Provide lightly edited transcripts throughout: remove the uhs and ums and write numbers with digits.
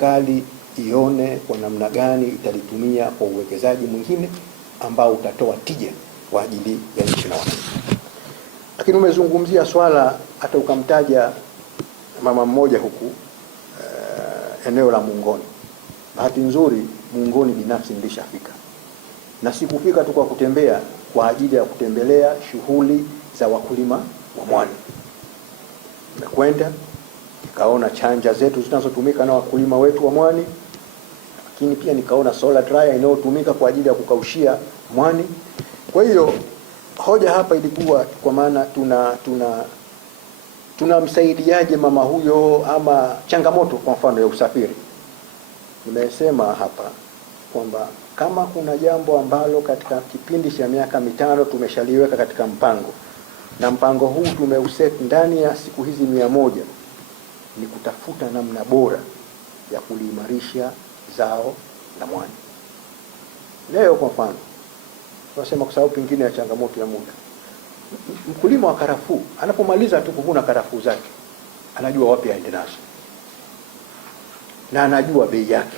serikali ione kwa namna gani italitumia kwa uwekezaji mwingine ambao utatoa tija kwa ajili ya nchi na wananchi. Lakini umezungumzia swala, hata ukamtaja mama mmoja huku eneo la Muungoni. Bahati nzuri Muungoni binafsi nilishafika, na sikufika tu kwa kutembea, kwa ajili ya kutembelea shughuli za wakulima wa mwani. Nimekwenda nikaona chanja zetu zinazotumika na wakulima wetu wa mwani, lakini pia nikaona solar dryer inayotumika kwa ajili ya kukaushia mwani. Kwa hiyo hoja hapa ilikuwa kwa maana tunamsaidiaje mama huyo, ama changamoto kwa mfano ya usafiri. Nimesema hapa kwamba kama kuna jambo ambalo katika kipindi cha miaka 5 tumeshaliweka katika mpango, na mpango huu tumeuseti ndani ya siku hizi 100, ni kutafuta namna bora ya kuliimarisha zao la mwani. Leo kwa mfano tunasema, kwa sababu pengine ya changamoto ya muda, mkulima wa karafuu anapomaliza tu kuvuna karafuu zake anajua wapi aende nazo na anajua bei yake.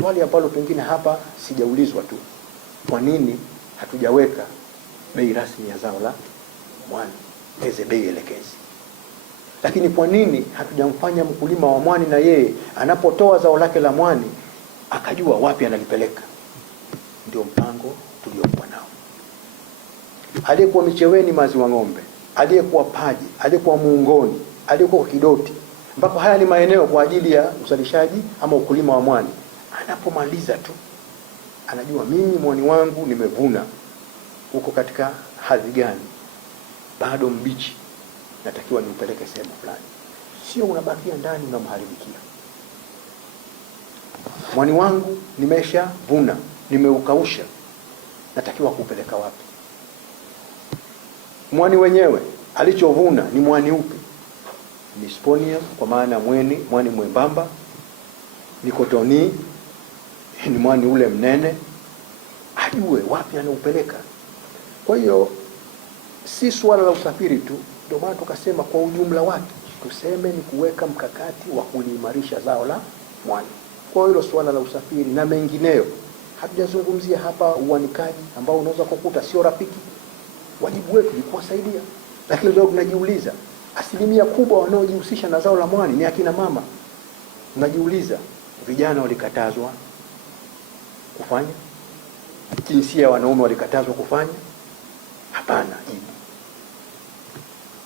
Swali ambalo pengine hapa sijaulizwa tu, kwa nini hatujaweka bei rasmi ya zao la mwani eze bei elekezi? Lakini kwa nini hatujamfanya mkulima wa mwani na yeye anapotoa zao lake la mwani akajua wapi analipeleka? Ndio mpango tuliokuwa nao. Aliyekuwa Micheweni maziwa ng'ombe, aliyekuwa Paje, aliyekuwa Muungoni, aliyekuwa Kidoti, mpaka haya ni maeneo kwa ajili ya uzalishaji ama ukulima wa mwani. Anapomaliza tu anajua mimi mwani wangu nimevuna, uko katika hadhi gani, bado mbichi, natakiwa niupeleke sehemu fulani. Sio unabakia ndani unamharibikia. Mwani wangu nimeshavuna, nimeukausha, natakiwa kupeleka wapi? Mwani wenyewe alichovuna ni mwani upi? Ni Sponium kwa maana mwani mwembamba, ni Kotoni, ni mwani ule mnene, ajue wapi anaupeleka. Kwa hiyo si swala la usafiri tu, ndio maana tukasema kwa ujumla wake tuseme ni kuweka mkakati wa kuliimarisha zao la mwani. Kwa hiyo swala la usafiri na mengineyo, hatujazungumzia hapa uanikaji ambao unaweza kukuta sio rafiki. Wajibu wetu ni kuwasaidia, lakini leo tunajiuliza asilimia kubwa wanaojihusisha na zao la mwani ni akina mama. Unajiuliza, vijana walikatazwa kufanya? Jinsia ya wanaume walikatazwa kufanya? Hapana.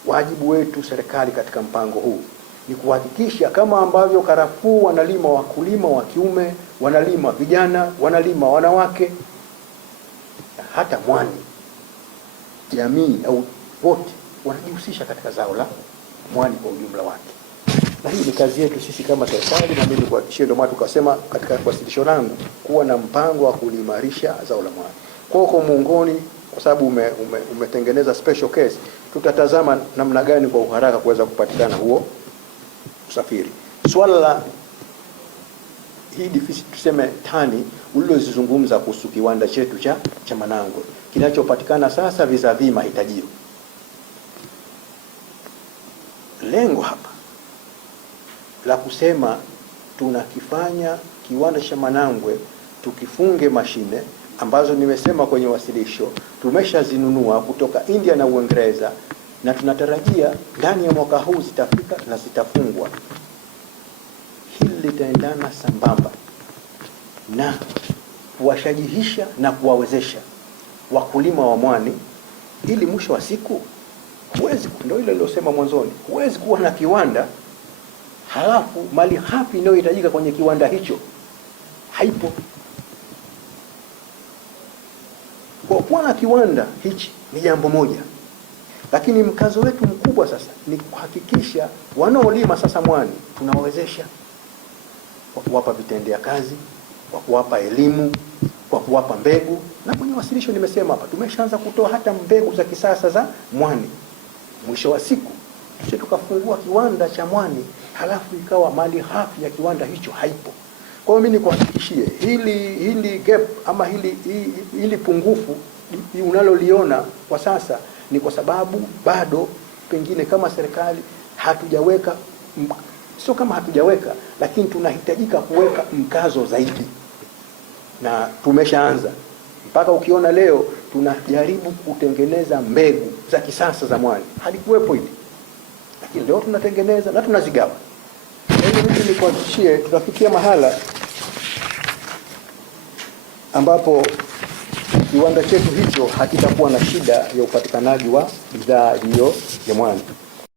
Wajibu wetu serikali katika mpango huu ni kuhakikisha kama ambavyo karafuu wanalima wakulima wa kiume, wanalima vijana, wanalima wanawake, hata mwani jamii au wote wanajihusisha katika zao la mwani kwa ujumla wake. Na hii ni kazi yetu sisi kama serikali, na mimi kuhakikishia, ndio maana tukasema katika wasilisho langu kuwa na mpango wa kuliimarisha zao la mwani. Kwa Muungoni, kwa sababu umetengeneza special case, tutatazama namna gani kwa uharaka kuweza kupatikana huo usafiri. Swala la hii deficit tuseme tani ulilozizungumza kuhusu kiwanda chetu cha Manangwe kinachopatikana sasa vis-a-vis mahitajio. Lengo hapa la kusema tunakifanya kiwanda cha Manangwe tukifunge mashine ambazo nimesema kwenye wasilisho tumeshazinunua kutoka India na Uingereza, na tunatarajia ndani ya mwaka huu zitafika na zitafungwa. Hili litaendana sambamba na kuwashajihisha na kuwawezesha wakulima wa mwani, ili mwisho wa siku ndio ile nilosema mwanzoni, huwezi kuwa na kiwanda halafu mali hafi inayohitajika kwenye kiwanda hicho haipo. Kwa kuwa na kiwanda hichi ni jambo moja, lakini mkazo wetu mkubwa sasa ni kuhakikisha wanaolima sasa mwani tunawawezesha kwa kuwapa vitendea kazi, kwa kuwapa elimu, kwa kuwapa mbegu. Na kwenye wasilisho nimesema hapa tumeshaanza kutoa hata mbegu za kisasa za mwani. Mwisho wa siku tukafungua kiwanda cha mwani, halafu ikawa mali hafi ya kiwanda hicho haipo. Kwa hiyo mimi nikuhakikishie hili gap ama hili pungufu unaloliona kwa sasa ni kwa sababu bado pengine kama serikali hatujaweka Sio kama hatujaweka, lakini tunahitajika kuweka mkazo zaidi, na tumeshaanza. Mpaka ukiona leo tunajaribu kutengeneza mbegu za kisasa za mwani, halikuwepo hili, lakini leo tunatengeneza na tunazigawa. Mimi nikuhakikishie tutafikia mahala ambapo kiwanda chetu hicho hakitakuwa na shida ya upatikanaji wa bidhaa hiyo ya mwani.